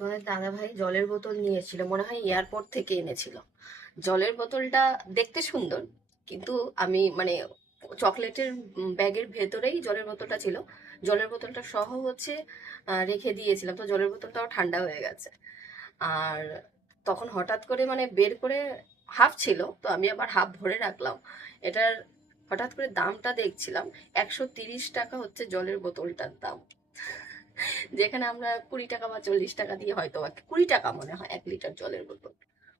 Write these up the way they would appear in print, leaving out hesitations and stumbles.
তোমাদের দাদা ভাই জলের বোতল নিয়েছিল, মনে হয় এয়ারপোর্ট থেকে এনেছিল। জলের বোতলটা দেখতে সুন্দর, কিন্তু আমি মানে চকলেটের ব্যাগের ভেতরেই জলের বোতলটা ছিল। জলের বোতলটা সহ হচ্ছে রেখে দিয়েছিলাম, তো জলের বোতলটাও ঠান্ডা হয়ে গেছে। আর তখন হঠাৎ করে মানে বের করে হাফ ছিল, তো আমি আবার হাফ ভরে রাখলাম। এটার হঠাৎ করে দামটা দেখছিলাম, 130 টাকা হচ্ছে জলের বোতলটার দাম। যেখানে আমরা 20 টাকা বা 40 টাকা দিয়ে হয়তো 20 টাকা মনে হয় 1 লিটার জলের বোতল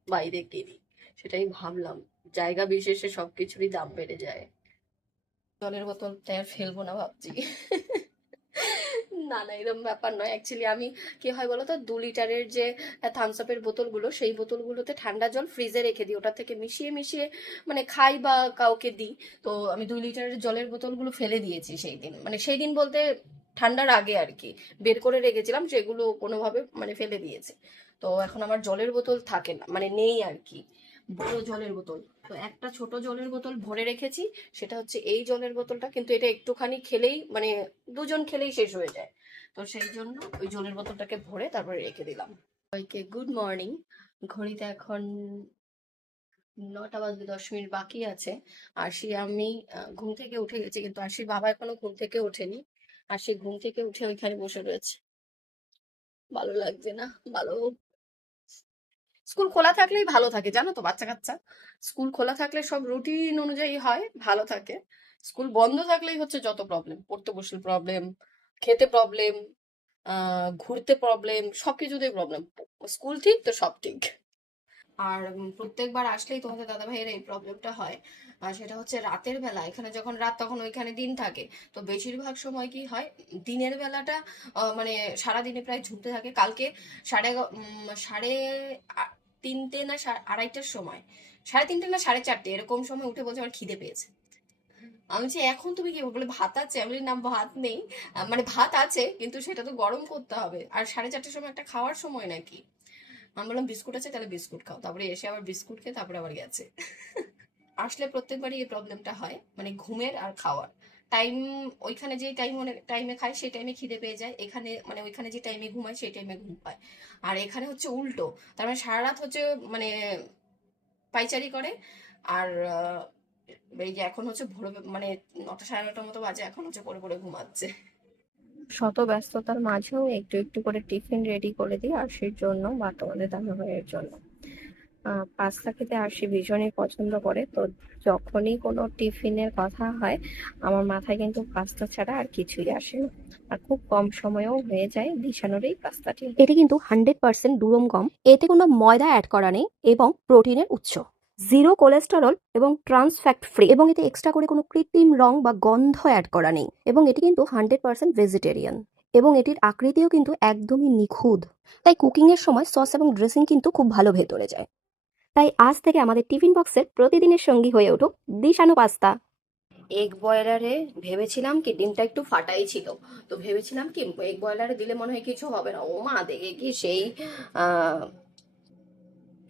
বাইরে কিনি। সেটাই ভাবলাম, জায়গা বিশেষে সবকিছুরই দাম বেড়ে যায়। জলের বোতল তাই আর ফেলবো না ভাবছি। না না, এরকম ব্যাপার নয়। অ্যাকচুয়ালি আমি কি হয় বলো তো, 2 লিটারের যে থামস আপের বোতলগুলো, সেই বোতলগুলোতে ঠান্ডা জল ফ্রিজে রেখে দিই, ওটা থেকে মিশিয়ে মিশিয়ে মানে খাই বা কাউকে দিই। তো আমি 2 লিটারের জলের বোতলগুলো ফেলে দিয়েছি সেই দিন, মানে সেই দিন বলতে ঠান্ডার আগে আর কি। বের করে রেখেছিলাম, সেগুলো কোনোভাবে মানে ফেলে দিয়েছি। তো এখন আমার জলের বোতল থাকে না, মানে নেই আর কি। বড় জলের বোতল তো একটা ছোট জলের বোতল ভরে রেখেছি, সেটা হচ্ছে এই জলের বোতলটা, কিন্তু এটা একটুখানি খেলেই মানে দুজন খেলেই শেষ হয়ে যায়। তো সেই জন্য ওই জলের বোতলটাকে ভরে তারপরে রেখে দিলাম। সবাইকে গুড মর্নিং। ঘড়িতে এখন 9টা বাজতে 10 মিনিট বাকি আছে। আরশি আমি ঘুম থেকে উঠে গেছি, কিন্তু আরশির বাবা এখনো ঘুম থেকে ওঠেনি। আরশি ঘুম থেকে উঠে ওইখানে বসে রয়েছে, ভালো লাগছে না। ভালো, স্কুল খোলা থাকলেই ভালো থাকে জানো তো বাচ্চা কাচ্চা। স্কুল খোলা থাকলে সব রুটিন অনুযায়ী হয়, ভালো থাকে। স্কুল বন্ধ থাকলেই হচ্ছে যত প্রবলেম, পড়তে বসলে প্রবলেম, খেতে প্রবলেম, ঘুরতে প্রবলেম, সবকিছুতেই প্রবলেম। স্কুল ঠিক তো সব ঠিক। আর প্রত্যেকবার আসলেই তোমাদের দাদা ভাইয়ের এই প্রবলেমটা হয়। আর সেটা হচ্ছে রাতের বেলা, এখানে যখন রাত তখন ওইখানে দিন থাকে। তো বেশিরভাগ সময় কি হয়, দিনের বেলাটা মানে সারাদিনে প্রায় ঝুঁকতে থাকে। কালকে সাড়ে 3টে না 2:30টার সময়, 3:30 না 4:30 এরকম সময় উঠে বলছে আমার খিদে পেয়েছে। আমি বলছি এখন তুমি কি বলে, ভাত আছে? আমি বলি না, ভাত নেই। মানে ভাত আছে, কিন্তু সেটা তো গরম করতে হবে, আর 4:30টার সময় একটা খাওয়ার সময় নাকি। আমি বললাম বিস্কুট আছে, তাহলে বিস্কুট খাও। তারপরে এসে আবার বিস্কুট খেয়ে তারপরে আবার গেছে। আসলে প্রত্যেকবারই এই প্রবলেমটা হয়, মানে ঘুমের আর খাওয়ার টাইম। ওইখানে যে টাইমে খায় সেই টাইমে খিদে পেয়ে যায়, এখানে মানে ওইখানে যে টাইমে ঘুমায় সেই টাইমে ঘুম পায়। আর এখানে হচ্ছে উল্টো, তার মানে সারা রাত হচ্ছে মানে পাইচারি করে। আর এই যে এখন হচ্ছে ভোর মানে 9টা 9:30 মতো বাজে, এখন হচ্ছে পড়ে পড়ে ঘুমাচ্ছে। শত ব্যস্ততার মাঝেও একটু একটু করে টিফিন রেডি করে দিই আরশির জন্য বা তোমাদের দাদা ভাইয়ের জন্য। পাস্তা খেতে আরশি ভীষণই পছন্দ করে, তো যখনই কোনো টিফিনের কথা হয় আমার মাথায় কিন্তু পাস্তা ছাড়া আর কিছুই আসে না। আর খুব কম সময়েও হয়ে যায় দিশানোর এই পাস্তাটি। এটি কিন্তু 100% দুরম গম, এতে কোনো ময়দা অ্যাড করা নেই এবং প্রোটিনের উৎস, জিরো কোলেস্টেরল এবং ট্রান্স ফ্যাট ফ্রি, এবং এতে এক্সট্রা করে কোনো কৃত্রিম রং বা গন্ধ অ্যাড করা নেই, এবং এটি কিন্তু 100% ভেজিটেরিয়ান, এবং এটির আকৃতিও কিন্তু একদমই নিখুঁত। তাই কুকিংয়ের সময় সস এবং ড্রেসিং কিন্তু খুব ভালো ভেতরে যায়। তাই আজ থেকে আমাদের টিফিন বক্সের প্রতিদিনের সঙ্গী হয়ে উঠুক দিশানো পাস্তা। এগ বয়লারে ভেবেছিলাম কি ডিমটা একটু ফাটাই ছিল, তো ভেবেছিলাম কি এগ বয়লারে দিলে মনে হয় কিছু হবে না। ও মা, দেখে কি সেই আহ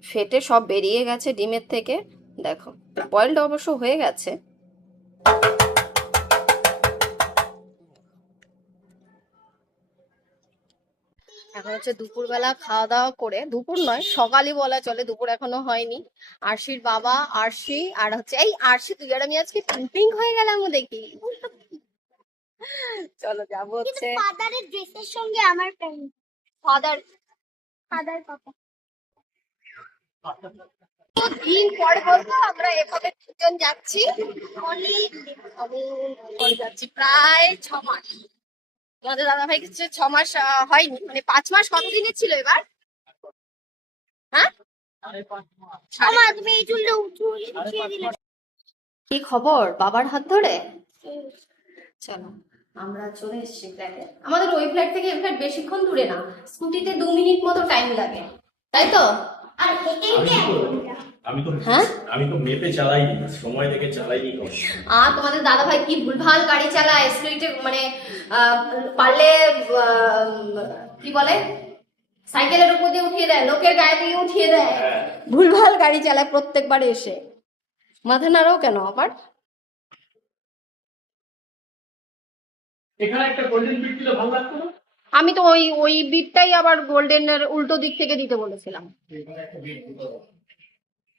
ফেটে সব বেরিয়ে গেছে ডিমের থেকে। দেখো, বয়েলটা অবশ্য হয়ে গেছে। এখন হচ্ছে দুপুরবেলা খাওয়া দাওয়া করে, দুপুর নয় সকালই বলা চলে, দুপুর এখনো হয়নি। আরশির বাবা, আরশি আর হচ্ছে এই আরশি, তুই আর আমি আজকে পিঙ্ক হয়ে গেলাম দেখি। চলো যাবো হচ্ছে ফাদারের ড্রেসের সঙ্গে আমার প্যান্ট। ফাদার। ফাদার পাপা দিন পরে বলতো আমরা এভাবে দুজন যাচ্ছি, অনেক অনেক পরে যাচ্ছি, প্রায় 6 মাস। তোমাদের দাদা ভাই কিছু 6 মাস হয়নি, মানে 5 মাস। কতদিনের ছিল এবার? হ্যাঁ, আমা তুমি এই চুলটা উঠিয়ে দিলে। কি খবর বাবার হাত ধরে? চলো, আমরা চলে এসেছি ফ্ল্যাটে। আমাদের ওই ফ্ল্যাট থেকে এই ফ্ল্যাট বেশিক্ষণ দূরে না, স্কুটিতে 2 মিনিট মতো টাইম লাগে, তাই তো? আর হেঁটে আমি তো হ্যাঁ, আমি তো মেপে চালাইনি, সময় দেখে চালাইনি কখনো। আর তোমাদের দাদা ভাই কি ভুলভাল গাড়ি চালায় স্ট্রিটে, মানে পারলে কি বলে, সাইকেলের উপর দিয়ে উঠিয়ে দেয়, লোকের গায়ে দিয়ে উঠিয়ে দেয়, ভুলভাল গাড়ি চালায় প্রত্যেকবার এসে। মাথা নাড়াও কেন আবার? এখানে একটা গোল্ডেন বিট দিলে ভালো লাগতো না? আমি তো ওই ওই বিটটাই আবার গোল্ডেনের উল্টো দিক থেকে দিতে বলেছিলাম।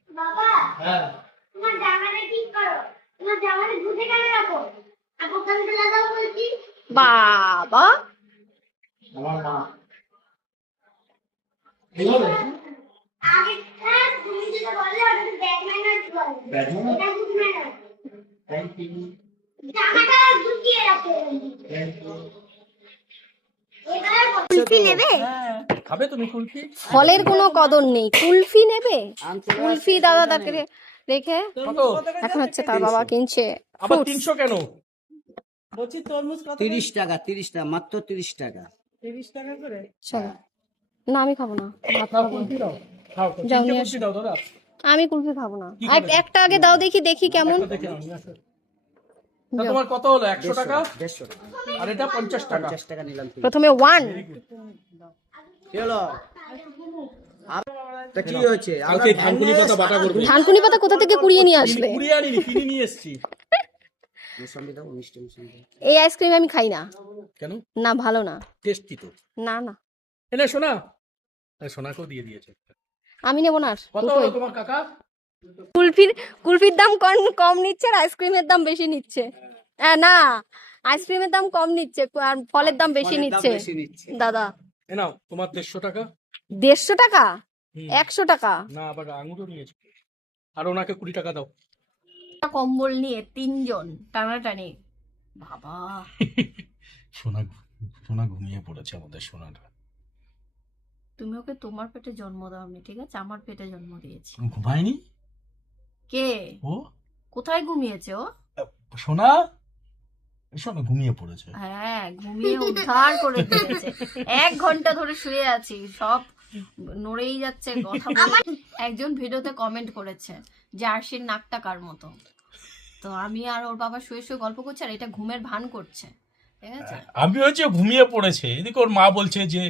বাবা হ্যাঁ তোমার জামাটা ঠিক করো, তোমার জামাটা ধুতে কেন রাখো? আপু কালকে লাগাও বলছি। বাবা আমার মা এইভাবে আগে তুমি যেটা বললে ওটা তো ব্যাটম্যান বলে। ব্যাটম্যান? এটা গুড ম্যান। থ্যাংক ইউ জামাটা গুটিয়ে রাখো। এবার কুলফি নেবে? খাবে তুমি কুলফি? ফলের কোনো কদর নেই, কুলফি নেবে? কুলফি দাদা তাকে রেখে কত? এখন হচ্ছে তার বাবা কিনছে আবার fruits। 300 কেন? 30 টাকা 30 টাকা মাত্র 30 টাকা। চলো না আমি খাবো না, ভাত নাও খাবো। কুলফি দাও। খাও যাও, তিনটে নিয়ে কুলফি দাও দাদা। আমি কুলফি খাবো না, কি খাবে? একটা আগে দাও দেখি দেখি কেমন। একটা দেখে নাও, নিয়ে আসো। তা তোমার কত হলো? 100 টাকা 150 আর এটা 50 টাকা। 50 টাকা নিলাম। প্রথমে ওয়ান, কি হলো? তা কি হয়েছে? আমরা কালকে ধানকুনি পাতা বাটা করবে। ধানকুনি পাতা কোথা থেকে কুড়িয়ে নিয়ে আসলে? কুড়িয়ে আনিনি, কিনে নিয়ে এসেছি। মুসম্বি দাও, মিষ্টি মুসম্বি। এই আইসক্রিম আমি খাই না, কেন? না ভালো না, টেস্টি তো। না না এনে সোনা, সোনাকেও দিয়ে দিয়েছে। আমি নেবো না আর কত দুটোই। হলো তোমার কাকা? কুলফির দাম কম নিচ্ছে আর আইসক্রিমের দাম বেশি নিচ্ছে। না আইসক্রিমের দাম কম নিচ্ছে আর ফলের দাম বেশি ফলের দাম নিচ্ছে বেশি নিচ্ছে। দাদা। এ নাও তোমার 150 টাকা। 150 টাকা? হুম। 100 টাকা? না আবার আঙুরও নিয়েছে। আর ওনাকে 20 টাকা দাও। কম্বল নিয়ে 3 জন টানাটানি, বাবা। সোনা সোনা ঘুমিয়ে পড়েছে আমাদের সোনাটা। তুমি ওকে তোমার পেটে জন্ম দাওনি, ঠিক আছে, আমার পেটে জন্ম দিয়েছি। ঘুমায়নি কে? ও? কোথায় ঘুমিয়েছে ও? সোনা সোনা ঘুমিয়ে পড়েছে। হ্যাঁ ঘুমিয়ে উদ্ধার করে দিয়েছে। 1 ঘন্টা ধরে শুয়ে আছি, সব নড়েই যাচ্ছে কথা বলে। একজন ভিডিওতে কমেন্ট করেছে যে আরশির নাকটা কার মতো, তো আমি আর ওর বাবা শুয়ে শুয়ে গল্প করছি আর এটা ঘুমের ভান করছে, ঠিক আছে। আমি হচ্ছে ঘুমিয়ে পড়েছে, এদিকে ওর মা বলছে যে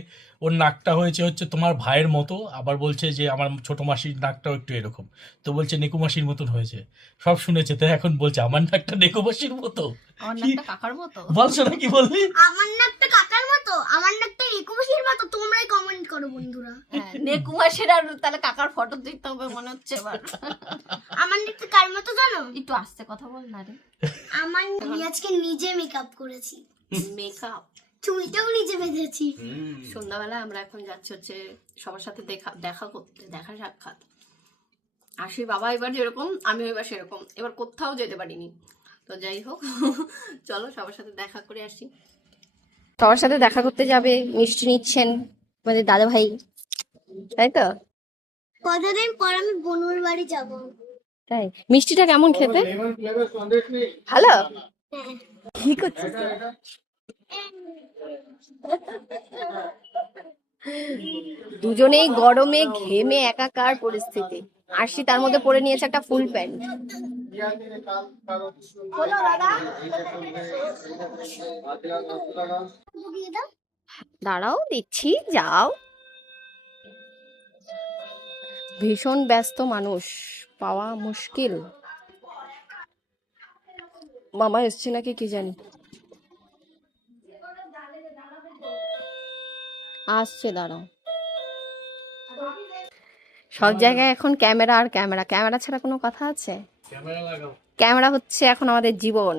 ওর নাকটা হচ্ছে তোমার ভাইয়ের মতো, আবার বলছে যে আমার ছোট মাসির নাকটাও একটু এরকম, তো বলছে নেকু মাসির মতন হয়েছে। সব শুনেছে, তো এখন বলছে আমার নাকটা নেকু মাসির মতো। আমার নাকটা কাকার মতো বলছো না, কি বললি? আমার নাকটা কাকার মতো, আমার নাকটা রেকুমাসির মতো। তোমরাই কমেন্ট করো বন্ধুরা। হ্যাঁ নেকু মাসির আর তাহলে কাকার ফটো দেখতে হবে মনে হচ্ছে এবার। আমার নাকটা কার মতো জানো? একটু আস্তে কথা বল না রে। আমার আজকে নিজে মেকআপ করেছি, মেকআপ, চুলটাও নিজে বেঁধেছি। সন্ধ্যাবেলায় আমরা এখন যাচ্ছি হচ্ছে সবার সাথে দেখা করতে, দেখা সাক্ষাৎ। আশির বাবা এবার যেরকম আমিও এবার সেরকম, এবার কোথাও যেতে পারিনি, তো যাই হোক চলো সবার সাথে দেখা করে আসি। সবার সাথে দেখা করতে যাবে, মিষ্টি নিচ্ছেন আমাদের দাদা ভাই, তাই তো? কতদিন পর আমি বনুর বাড়ি যাবো। তাই মিষ্টিটা কেমন খেতে? ভালো? কি করছিস? দুজনেই গরমে ঘেমে একাকার পরিস্থিতি। আরশি তার মধ্যে পরে নিয়েছে একটা ফুল প্যান্ট। দাঁড়াও দিচ্ছি, যাও। ভীষণ ব্যস্ত মানুষ, পাওয়া মুশকিল। মামা এসছে নাকি কি জানি, আসছে, দাঁড়াও। সব জায়গায় এখন ক্যামেরা আর ক্যামেরা, ক্যামেরা ছাড়া কোনো কথা আছে? ক্যামেরা লাগাও। ক্যামেরা হচ্ছে এখন আমাদের জীবন।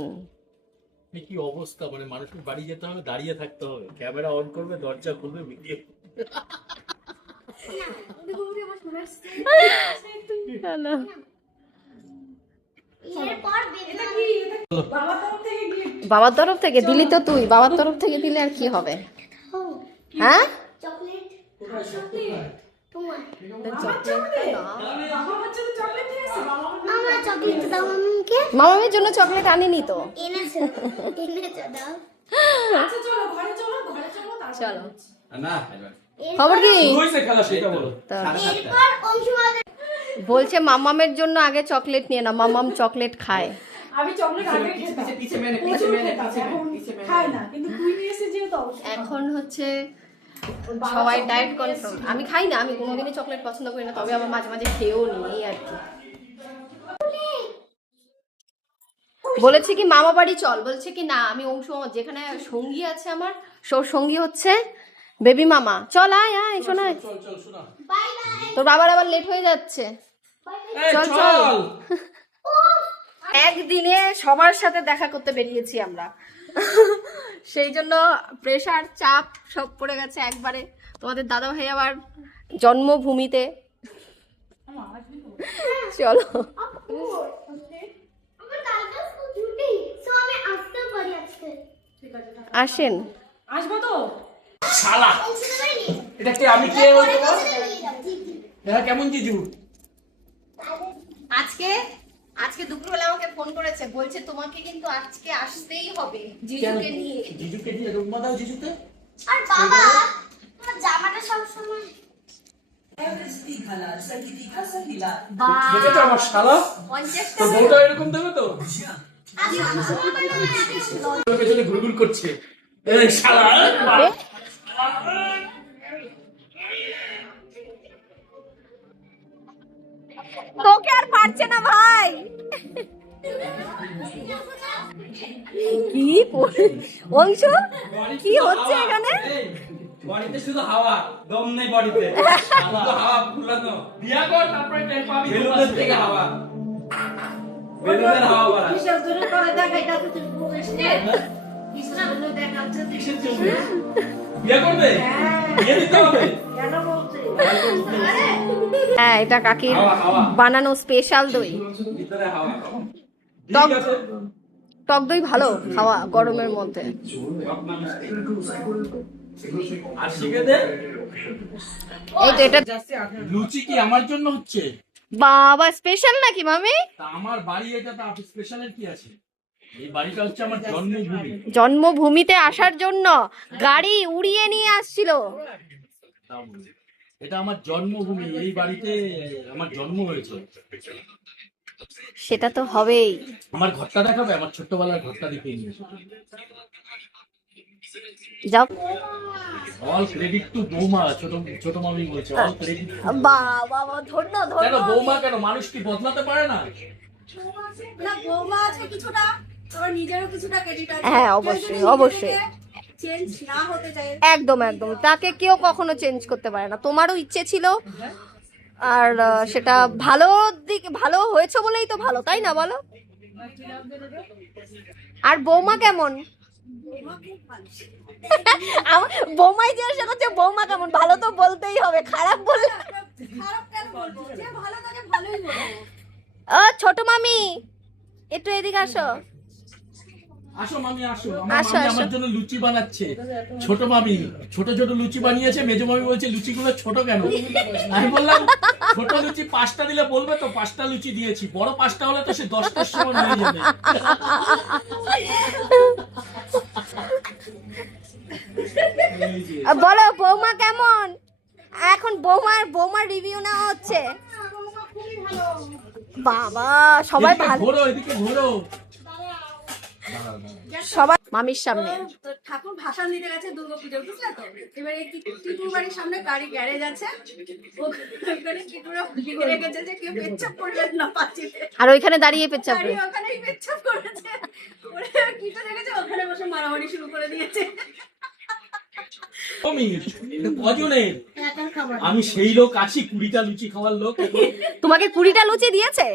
কি অবস্থা, মানে মানুষের বাড়ি যেতে হবে, দাঁড়িয়ে থাকতে হবে, ক্যামেরা অন করবে, দরজা খুলবে, ভিডিও। হ্যালো, বাবার তরফ থেকে দিলি তো তুই, বাবার তরফ থেকে দিলে আর কি হবে? হ্যাঁ চকলেট তোমার, আমার চকলেট দাও আমাকে। মামামের জন্য চকলেট আনিনি তো। এনেছো দাও। চলো, না খবর কি? হইছে খেলা সেটা বলো। তো এরপর অংশবাদের বলছে মামামের জন্য আগে চকলেট নিয়ে না, মামাম চকলেট খায়। আমি চকলেট আগে খেতাম, প্রচুর খেতাম, এখন খাই না, কিন্তু তুই নিয়ে এসে যেহেতু অবশ্যই এখন হচ্ছে সবাই ডায়েট কন্ট্রোল। আমি খাই না, আমি কোনোদিনই চকলেট পছন্দ করি না, তবে আমার মাঝে মাঝে খেয়েও নিই আর কি। বলেছে কি মামা বাড়ি চল, বলছে কি না আমি অংশ যেখানে সঙ্গী আছে আমার সঙ্গী হচ্ছে বেবি মামা, চল আয় আয় শোনা, চল চল শোনা, বাই বাই তোর বাবার আবার লেট হয়ে যাচ্ছে। এই চল, চল। একদিনে সবার সাথে দেখা করতে বেরিয়েছি আমরা, সেই জন্য প্রেশার চাপ সব পড়ে গেছে একবারে। তোমাদের দাদা ভাই আবার জন্মভূমিতে, চলো আমার কালকে স্কুল ছুটি, সো আমি আসতে পারি আজকে। আসেন। আসবো তো। শালা পৌঁছতে পারিনি? এটা কে, আমি কে পরে বলবো? পৌঁছে দেবো, জি, জি। হ্যাঁ কেমন জিজু? আজকে দুপুরবেলা আমাকে ফোন করেছে, বলছে তোমাকে কিন্তু আজকে আসতেই হবে জিজুকে নিয়ে। জিজুকে দিয়ে রুম্মা দাও জিজুকে। আর বাবা, তোমার জামাটা সবসময় দেখেছো আমার শালা? 50 তোর বউটা এরকম দেবে তো? আগে বাবা পেছনে ঘুরঘুর করছে। এই শালা তোকে আর পারছে না ভাই। কি অংশ কি হচ্ছে এখানে? বডিতে শুধু হাওয়া, দম নেই বডিতে। শুধু হাওয়া ফুলানো। বিয়া কর তারপরে টের পাবি। বেলুনের থেকে হাওয়া। বেলুনের হাওয়া বাড়া। বিয়া করবে? বিয়ে দিতে হবে। হ্যাঁ, এটা কাকির হাওয়া হাওয়া। বানানো স্পেশাল দই। ভিতরে হাওয়া। টক ঠিক আছে। টক দই ভালো খাওয়া গরমের মধ্যে। আর শিখে দে। এই তো এটা লুচি কি আমার জন্য হচ্ছে? বাবা স্পেশাল নাকি মামি? তা আমার বাড়ি এটা, তা স্পেশালের কি আছে? এই বাড়িটা হচ্ছে আমার জন্মভূমি। জন্মভূমিতে আসার জন্য গাড়ি উড়িয়ে নিয়ে আসছিল। এটা আমার জন্মভূমি, এই বাড়িতে আমার জন্ম হয়েছে। সেটা তো হবেই। আমার ঘরটা দেখাবে? আমার ছোট্টবেলার ঘরটা দেখিয়ে নিয়ে যাও অল ক্রেডিট টু বৌমা। ছোট মামি বলছে অল ক্রেডিট। বাবা ধন্য কেন বৌমা, কেন মানুষ কি বদলাতে পারে না? না বৌমা আছে কিছুটা, তোমার নিজেরও কিছুটা ক্রেডিট আছে। হ্যাঁ, অবশ্যই, অবশ্যই। চেঞ্জ না হতে চায়। একদম একদম, তাকে কেউ কখনো চেঞ্জ করতে পারে না। তোমারও ইচ্ছে ছিল, আর সেটা ভালো দিক ভালো হয়েছে বলেই তো ভালো, তাই না বলো? আর বৌমা কেমন? বৌমাই জিজ্ঞাসা করছে বৌমা কেমন, ভালো তো বলতেই হবে, খারাপ বললে খারাপ কেন বলবো? যে ভালো তাকে ভালোই বলবো। ও ছোট মামি একটু এদিকে আসো। আসো মামি আসো। আসো, মামি আসো। আমার জন্য লুচি বানাচ্ছে। ছোট মামি ছোট ছোট লুচি বানিয়েছে। মেজো মামি বলছে লুচিগুলো ছোট কেন? আমি বললাম ছোট লুচি 5টা দিলে বলবে তো 5টা লুচি দিয়েছি, বড় 5টা হলে তো সে 10টার সময় নিয়ে যাবে। এই যে। বলো বৌমা কেমন? এখন বৌমার রিভিউ নেওয়া হচ্ছে। বাবা সবাই এদিকে ভালো, ঘোরো, এদিকে ঘোরো। সবাই মামির সামনে। তো ঠাকুর ভাষণ দিতে গেছে দুর্গাপুজো, বুঝলে তো? এবার এই টিটুর বাড়ির সামনে গাড়ি গ্যারেজ আছে, ওখানে টিটুরা লিখে রেখেছে যে কেউ পেচ্ছাপ করবেন না পাঁচিলে। আর ওইখানে দাঁড়িয়ে পেচ্ছাপ গাড়ি ওখানেই পেচ্ছাপ করেছে। ওরা টিটু দেখেছে, ওখানে বসে মারামারি শুরু করে দিয়েছে। মামি, এটা কজনের? আমি সেই লোক আছি 20টা লুচি খাওয়ার লোক। তোমাকে 20টা লুচি দিয়েছে?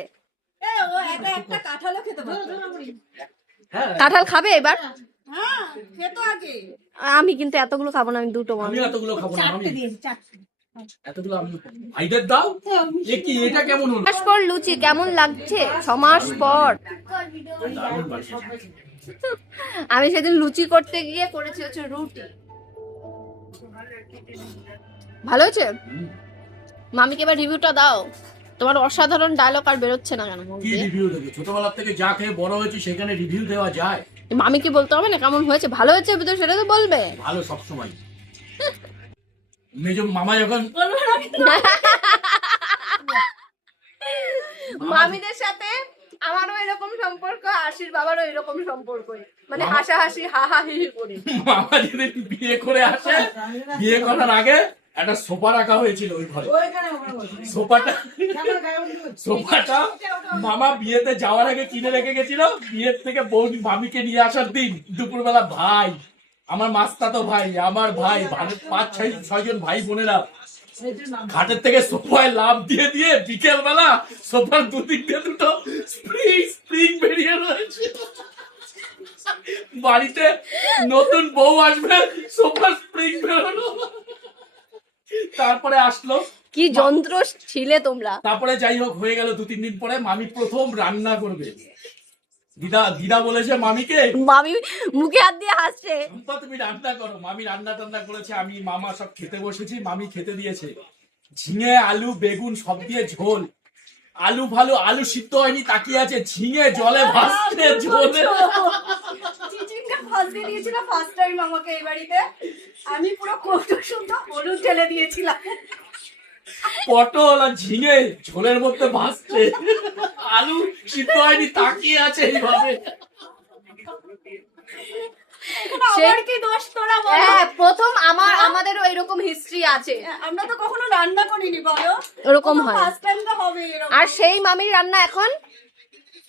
ও একা একটা কাঁঠালও খেতে পারতো। হ্যাঁ কাঁঠাল খাবে এবার? হ্যাঁ খেতো আগে। আমি কিন্তু এতগুলো খাবো না, আমি দুটো আমি মামি। এতগুলো খাবো না মামি। দিয়েছি, চারটে। এতগুলো আমি ভাইদের দাও। এ কি, এটা কেমন হলো? 6 মাস পর লুচি কেমন লাগছে? 6 মাস পর। দারুণ বাড়ি। আমি সেদিন লুচি করতে গিয়ে করেছি হচ্ছে রুটি। ভালো হয়েছে? মামিকে এবার রিভিউটা দাও। তোমার অসাধারণ ডায়লগ আর বেরোচ্ছে না কেন মুখ কি দিয়ে? রিভিউ দেবো? ছোটবেলা থেকে যা খেয়ে বড় হয়েছি সেখানে রিভিউ দেওয়া যায়? মামিকে বলতে হবে না কেমন হয়েছে? ভালো হয়েছে তো সেটা তো বলবে। ভালো সব সময়। মেজো মামা যখন মামিদের সাথে আমারও এরকম সম্পর্ক, আশির বাবারও এরকম সম্পর্ক, মানে হাসাহাসি হা হা হি হি করি। মামা যদি বিয়ে করে আসে, বিয়ে করার আগে একটা সোফা রাখা হয়েছিল ওই ঘরে। ওইখানে ওখানে বসে। সোফাটা আমার গায়ে উঠবে। সোফাটা মামা বিয়েতে যাওয়ার আগে কিনে রেখে গেছিল। বিয়ের থেকে বৌদি মামিকে নিয়ে আসার দিন দুপুরবেলা ভাই, আমার মাস্তাতো ভাই, আমার ভাই, 5-6 ভাই বোনেরা ঘাটের থেকে সোফায় লাফ দিয়ে দিয়ে বিকেল বেলা সোফার দুদিক দিয়ে দুটো স্প্রিং বেরিয়ে রয়েছে। বাড়িতে নতুন বউ আসবে, সোফার স্প্রিং বেরোলো। তারপরে আসলো, কি যন্ত্র ছিলে তোমরা। তারপরে যাই হোক হয়ে গেল 2-3 দিন পরে মামি প্রথম রান্না করবে। দিদা বলেছে মামিকে, মামি মুখে হাত দিয়ে হাসছে। টুম্পা তুমি রান্না করো। মামি রান্না টান্না করেছে, আমি মামা সব খেতে বসেছি। মামি খেতে দিয়েছে ঝিঙে আলু বেগুন সব দিয়ে ঝোল। আলু সিদ্ধ হয়নি, তাকিয়ে আছে ঝিঙে জলে ভাসছে ঝোলে। চিচিঙ্গা ভাজতে দিয়েছিল ফার্স্ট টাইম আমাকে এই বাড়িতে। আমি পুরো কৌটো শুদ্ধ হলুদ ঢেলে দিয়েছিলাম। পটল আর ঝিঙে ঝোলের মধ্যে ভাসছে, আলু সিদ্ধ হয়নি, তাকিয়ে আছে এইভাবে। আমার কি দোষ তোরা বল? হ্যাঁ, প্রথম আমাদেরও এরকম হিস্ট্রি আছে। আমরা তো কখনো রান্না করিনি বলো। ওরকম হয়। ফার্স্ট টাইম তো হবে এরকম। আর সেই মামির রান্না এখন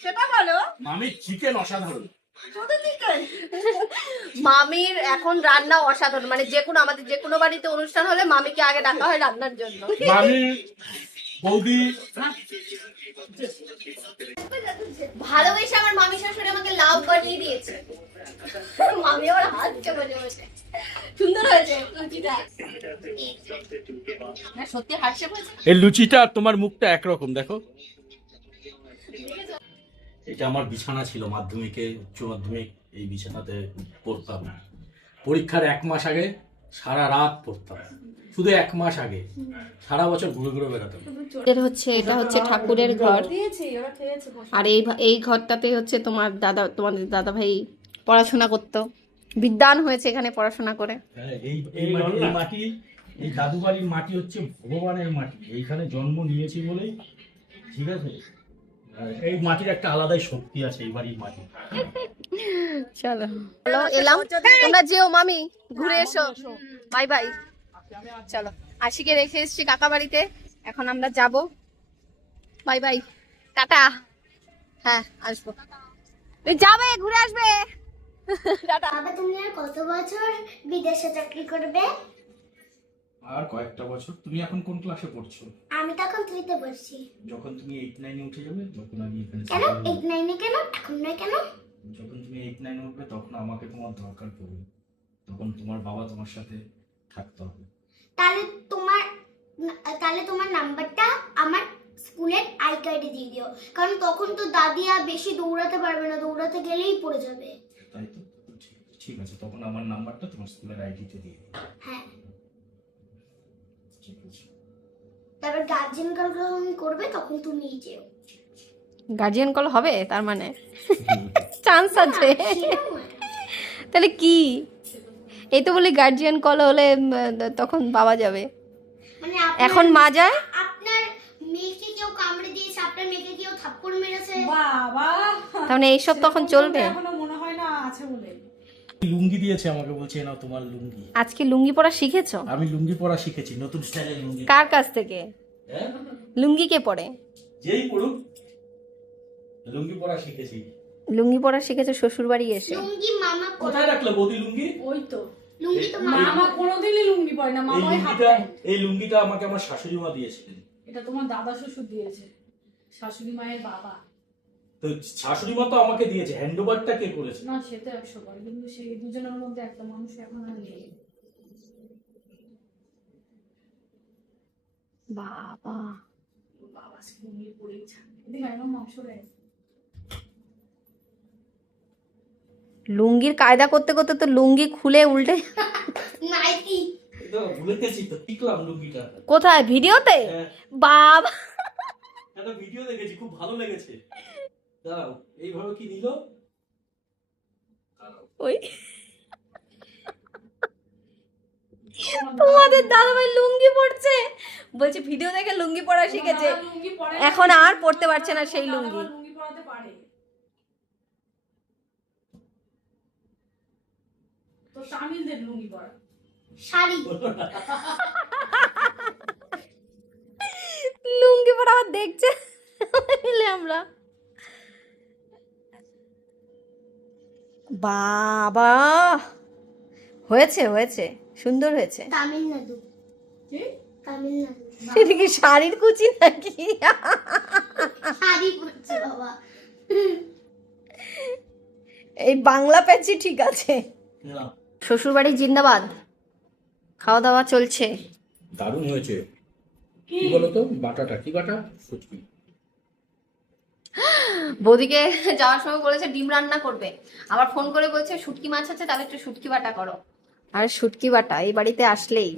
সেটা বলো। মামির চিকেন অসাধারণ। শুধু চিকেন। মামির এখন রান্না অসাধারণ, মানে আমাদের যে কোনো বাড়িতে অনুষ্ঠান হলে মামিকে আগে ডাকা হয় রান্নার জন্য। মামি বৌদি ভালোবেসে আমার মামি শাশুড়ি আমাকে লাভ বানিয়ে দিয়েছে। মামি আমার হাতটা বসে বসে সুন্দর হয়েছে লুচিটা। হ্যাঁ, সত্যি হাসছে বলছে। এই লুচিটা তোমার মুখটা একরকম দেখো। এটা আমার বিছানা ছিল মাধ্যমিকে, উচ্চ মাধ্যমিক এই বিছানাতে পড়তাম। পরীক্ষার 1 মাস আগে সারা রাত পড়তাম, শুধু 1 মাস আগে। সারা বছর ঘুরে ঘুরে বেড়াতাম। এটা হচ্ছে ঠাকুরের ঘর। দিয়েছি ওরা খেয়েছে। আর এই ঘরটাতে হচ্ছে তোমাদের দাদা ভাই পড়াশোনা করতো, বিদ্বান হয়েছে এখানে পড়াশোনা করে। হ্যাঁ, এই মাটি, এই দাদু বাড়ির মাটি হচ্ছে ভগবানের মাটি। এইখানে জন্ম নিয়েছি বলেই, ঠিক আছে, এই মাটির একটা আলাদাই শক্তি আছে এই বাড়ির মাটি। চলো এলাম, তোমরা যেও মামি, ঘুরে এসো। Bye bye. চলো, আশিকে রেখে এসেছি কাকা বাড়িতে, এখন আমরা যাব। Bye bye, tata. হ্যাঁ, আসবো। তুই যাবে, ঘুরে আসবে। টাটা। বাবা তুমি আর কত বছর বিদেশে চাকরি করবে? আর কয়েকটা বছর। তুমি এখন কোন ক্লাসে পড়ছো? আমি তো এখন 3-তে পড়ছি। যখন তুমি 8-9 উঠে যাবে তখন আমি এখানে কেন 8-9-এ কেন এখন নয় কেন? যখন তুমি 8-9 উঠবে তখন আমাকে তোমার দরকার পড়বে, তখন তোমার বাবা তোমার সাথে থাকতে হবে। তাহলে তোমার নাম্বারটা আমার স্কুলের আই কার্ডে দিয়ে দিও, কারণ তখন তো দাদি আর বেশি দৌড়াতে পারবে না, দৌড়াতে গেলেই পড়ে যাবে। তাই তো? ঠিক আছে, তখন আমার নাম্বারটা তোমার স্কুলের আইডিতে দিয়ে দিও। হ্যাঁ, ঠিক আছে। তারপর গার্জেন কল যখন করবে তখন তুমি যেও। গার্জিয়ান কল হবে তার মানে চান্স আছে? সেরকম না। তাহলে কি? এই তো বলি গার্জিয়ান কল হলে তখন বাবা যাবে, মানে এখন মা যায়। আপনার মেয়েকে কেউ কামড়ে দিয়েছে, আপনার মেয়েকে কেউ থাপ্পড় মেরেছে। বাবা, তার মানে এইসব তখন চলবে। এখনো মনে হয় না আছে বলে। লুঙ্গি দিয়েছে আমাকে, বলছে নাও তোমার লুঙ্গি। আজকে লুঙ্গি পরা শিখেছো? আমি লুঙ্গি পরা শিখেছি, নতুন স্টাইলের লুঙ্গি। কার কাছ থেকে? হ্যাঁ, লুঙ্গি কে পরে? যেই পড়ুক, লুঙ্গি পরা শিখেছি। লুঙ্গি পরা শিখেছো শ্বশুর বাড়ি এসে? লুঙ্গি মামা কোথায় রাখলে বৌদি লুঙ্গি? ওই তো লুঙ্গি তো মামা মামা কোনোদিনই লুঙ্গি পরে না, মামাই হাত দেয়। এই লুঙ্গিটা আমাকে আমার শাশুড়ি মা দিয়েছিলেন। এটা তোমার দাদা শ্বশুর দিয়েছে, শাশুড়ি মায়ের বাবা। তো শাশুড়ি মা তো আমাকে দিয়েছে, হ্যান্ডওভারটা কে করেছে? না সে তো 100 বার, কিন্তু সেই দুজনের মধ্যে একটা মানুষ এখন আর নেই। বাবা, বাবা সে লুঙ্গি পরেই ছাড়ে। এদিকে একদম মাংস দেয়। লুঙ্গির কায়দা করতে করতে তো লুঙ্গি খুলে উল্টে। নাইটি। এটা ভুলে গেছি তো, টিকলাম লুঙ্গিটা। কোথায়? ভিডিওতে? হ্যাঁ, বাবা, একটা ভিডিও দেখেছি, খুব ভালো লেগেছে। দাঁড়াও, এইভাবে কি নিল? ওই তোমাদের দাদাভাই লুঙ্গি পরছে, বলছে ভিডিও দেখে লুঙ্গি পরা শিখেছে, দাদা লুঙ্গি পরে না, এখন আর পরতে পারছে না সেই দাদা লুঙ্গি। আবার লুঙ্গি পরাতে পারে। তো তামিলদের লুঙ্গি পরা। শাড়ি। লুঙ্গি পরা আবার দেখছে মিলে আমরা। বাবা, হয়েছে হয়েছে, সুন্দর হয়েছে। তামিলনাড়ু। তামিলনাড়ু। এটা কি শাড়ির কুচি নাকি? শাড়ি পরছে বাবা। এই বাংলা প্যাচি ঠিক আছে। শ্বশুরবাড়ি জিন্দাবাদ। খাওয়া দাওয়া চলছে। দারুণ হয়েছে। কি বলতো বাটাটা, কি বাটা? শুটকি। বৌদিকে যাওয়ার সময় বলেছে ডিম রান্না করবে, আবার ফোন করে বলছে শুটকি মাছ আছে, তাহলে একটু শুটকি বাটা করো। আর শুটকি বাটা এই বাড়িতে আসলেই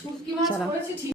শুটকি মাছ চলো। করেছি ঠিক